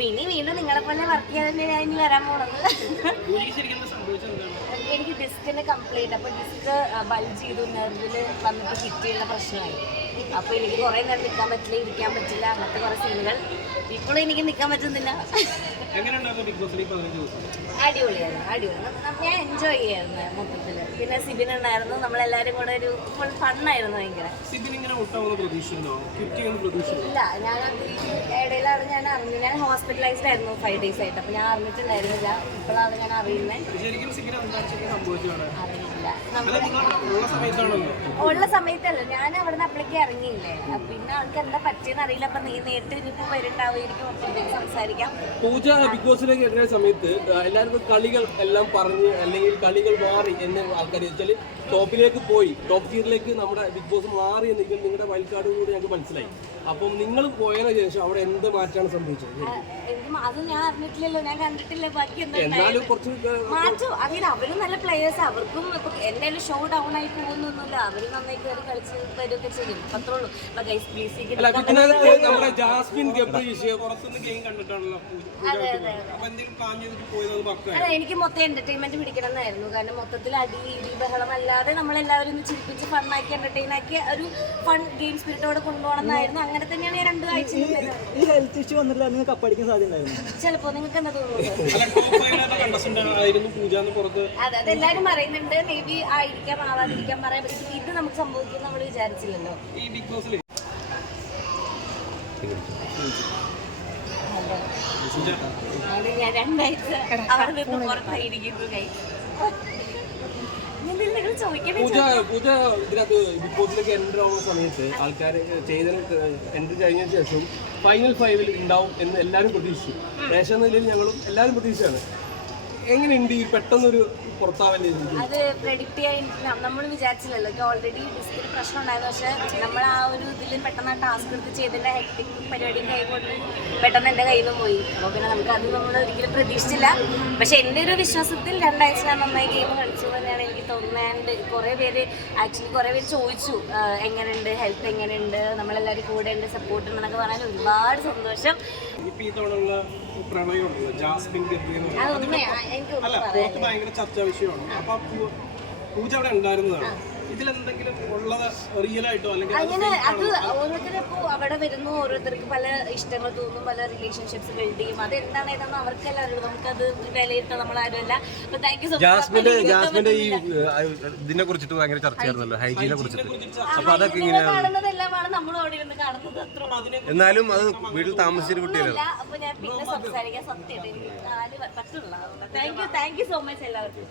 അപ്പൊ ഇനി വീണ്ടും നിങ്ങളെ പോലെ വർക്ക് ചെയ്യാൻ തന്നെ ഞാൻ ഇനി വരാൻ പോണത്. എനിക്ക് ഡിസ്കിന് കംപ്ലൈന്റ്, അപ്പൊ ഡിസ്ക് ബൾജ് ചെയ്തു, നെർവില് വന്നിട്ട് ഹിറ്റ് ചെയ്യുന്ന പ്രശ്നമായി. അപ്പൊ എനിക്ക് കുറെ നേരം നിൽക്കാൻ പറ്റില്ല, ഇരിക്കാൻ പറ്റില്ല, അങ്ങനത്തെ കുറെ സീനുകൾ. ഇപ്പോഴും എനിക്ക് നിൽക്കാൻ പറ്റുന്നില്ല. അടിപൊളിയായിരുന്നു, ഞാൻ എൻജോയ് ചെയ്യായിരുന്നു മൊത്തത്തില്. പിന്നെ സിബിൻ ഉണ്ടായിരുന്നു, നമ്മളെല്ലാരും കൂടെ ഒരു ഫുൾ ഫണ്ണായിരുന്നു ഭയങ്കര. ഇല്ല, ഞാൻ ഇടയിലാണ് ഞാൻ അറിഞ്ഞത്. ഞാൻ ഹോസ്പിറ്റലൈസ്ഡ് ആയിരുന്നു 5 days ആയിട്ട്. അപ്പൊ ഞാൻ അറിഞ്ഞിട്ടുണ്ടായിരുന്നില്ല. ഇപ്പോഴാണ് ഞാൻ അറിയുന്നത്. ഉള്ള സമയത്തല്ല, ഞാൻ അവിടെ നിന്ന് അപ്പളേക്ക് ഇറങ്ങിയില്ലേ. പിന്നെ അവൾക്ക് എന്താ പറ്റിയെന്ന് അറിയില്ല. അപ്പൊ നീ നേരിട്ട് ഇനിയിപ്പോ വരുന്നുണ്ടാവുമായിരിക്കും, അപ്പോഴത്തേക്ക് സംസാരിക്കാം. പൂജ ബിഗ് ബോസിലേക്ക് എത്തുന്ന സമയത്ത് എല്ലാവർക്കും കളികൾ എല്ലാം പറഞ്ഞ് അല്ലെങ്കിൽ കളികൾ മാറി എന്ന് ആൾക്കാർ വെച്ചാൽ ടോപ്പിലേക്ക് പോയി, ടോപ്പ് ടീറിലേക്ക് നമ്മുടെ ബിഗ് ബോസ് മാറി എന്നെങ്കിൽ നിങ്ങളുടെ വൈൽഡ് കാർഡ് കൂടി ഞങ്ങൾക്ക് മനസ്സിലായി. അപ്പം നിങ്ങൾ പോയതിനു ശേഷം അവിടെ എന്ത് മാറ്റാണ് സംഭവിച്ചത്? അത് ഞാൻ അറിഞ്ഞിട്ടില്ലല്ലോ, ഞാൻ കണ്ടിട്ടില്ല. ബാക്കി എന്നാലും കുറച്ച് മാറ്റും. അങ്ങനെ അവരും നല്ല പ്ലേയേഴ്സ്, അവർക്കും ഇപ്പൊ എന്തായാലും ഷോ ഡൗൺ ആയി പോകുന്നൊന്നുമില്ല. അവര് നന്നായി കയറി കളിച്ച് വരികയൊക്കെ ചെയ്യും, അത്രേ ഉള്ളൂ. നമ്മുടെ ജാസ്മിൻ ഗബ്രി വിഷയം അതെ, എനിക്ക് മൊത്തം എന്റർടൈൻമെന്റ് പിടിക്കണം എന്നായിരുന്നു. കാരണം മൊത്തത്തിൽ അടി ഇടി ബഹളം അല്ലാതെ നമ്മളെല്ലാവരും ഒന്ന് ചിരിപ്പിച്ച് ഫണ്ണാക്കി എന്റർടൈൻ ആക്കി ഒരു ഫൺ ഗെയിം സ്പിരിറ്റോടെ കൊണ്ടുപോകണം എന്നായിരുന്നു. അങ്ങനെ തന്നെയാണ് ഞാൻ 2 ആഴ്ച. ഈ ഹെൽത്ത് ഇഷ്യൂ വന്നിട്ട് കപ്പടിക്കാൻ സാധ്യതയുണ്ടായിരുന്നു ചിലപ്പോ. നിങ്ങൾക്ക് എന്താ തോന്നുന്നത്? അതെ, അതെല്ലാരും പറയുന്നുണ്ട്. മേ ബി ആയിരിക്കാം, ആവാതിരിക്കാൻ പറയാൻ പറ്റും. ഇത് നമുക്ക് സംഭവിക്കും നമ്മൾ വിചാരിച്ചില്ലല്ലോ. ഞാൻ 2 ആഴ്ച അവിടെ നിന്ന് പുറത്തായിരിക്കുന്നു. പൂജ ഇതിനകത്ത് ബിഗ് ബോസിലേക്ക് എൻട്രി ആവുന്ന സമയത്ത് ആൾക്കാർ എൻട്രി കഴിഞ്ഞ ശേഷം ഫൈനൽ 5 ഉണ്ടാവും എന്ന് എല്ലാവരും പ്രതീക്ഷിച്ചു. റേഷൻ നിലയിൽ ഞങ്ങളും എല്ലാവരും പ്രതീക്ഷയാണ്. എങ്ങനെയുണ്ട് ഈ പെട്ടെന്നൊരു പുറത്താവല്ലേ? അത് പ്രെഡിക്റ്റ് ചെയ്യാൻ നമ്മൾ വിചാരിച്ചില്ലല്ലോ. ഓൾറെഡി ഡിസ്കിന് പ്രശ്നം ഉണ്ടായിരുന്നു. പക്ഷെ നമ്മൾ ആ ഒരു ഇതിൽ പെട്ടെന്ന് ടാസ്ക് എടുത്ത് ചെയ്തതിന്റെ ഹെക്ടിക് പരിപാടിയും കൈകൊണ്ട് പെട്ടെന്ന് എൻ്റെ കയ്യിൽ നിന്ന് പോയി. അപ്പോൾ പിന്നെ നമുക്ക് അത് നമ്മൾ ഒരിക്കലും പ്രതീക്ഷിച്ചില്ല. പക്ഷെ എൻ്റെ ഒരു വിശ്വാസത്തിൽ 2 ആഴ്ച ഞാൻ നന്നായി ഗെയിം കളിച്ചു തന്നെയാണ് എനിക്ക് തോന്നുന്നത്. കുറേ പേര് ചോദിച്ചു എങ്ങനെയുണ്ട്, ഹെൽത്ത് എങ്ങനെയുണ്ട്, നമ്മളെല്ലാവരും കൂടെ ഉണ്ട്, സപ്പോർട്ട് ഉണ്ടെന്നൊക്കെ പറഞ്ഞാൽ ഒരുപാട് സന്തോഷം. ഭയങ്കര ചർച്ചാ വിഷയമാണ്. അപ്പൊ പൂജ അവിടെ ഉണ്ടായിരുന്നതാണ്. ഇതിലെന്തെങ്കിലും ഉള്ളത് റിയൽ ആയിട്ടോ അല്ലെങ്കിൽ അങ്ങനെ അത് ഓരോരുത്തരിപ്പോ അവിടെ വരുന്നു, ഓരോരുത്തർക്ക് പല ഇഷ്ടങ്ങൾ തോന്നും, പല റിലേഷൻഷിപ്സ് ബിൽഡ് ചെയ്യും. അത് എന്താണ് ഏതാണെന്ന് അവർക്കെല്ലാം അറിയുള്ളൂ. നമുക്കത് വിലയിരുത്താൻ നമ്മളാരുമല്ല. അപ്പൊ താങ്ക് യു സോ ജാസ്മിന്റെ ഈ ഇതിനെ കുറിച്ചിട്ട് ഭയങ്കര ചർച്ചയായിരുന്നല്ലോ, ഹൈജീനെ കുറിച്ചിട്ട്. അപ്പൊ അതൊക്കെ കാണുന്നതെല്ലാമാണ് നമ്മൾ അവിടെ ഇരുന്ന് കാണുന്നത്. അത്ര എന്നാലും അത് വീട്ടിൽ താമസിച്ചൊരു കുട്ടിയല്ല. അപ്പൊ ഞാൻ പിന്നെ സംസാരിക്കാൻ സത്യമായിട്ട് എനിക്ക് 4 പറ്റുള്ള. താങ്ക് യു സോ മച്ച് എല്ലാവർക്കും.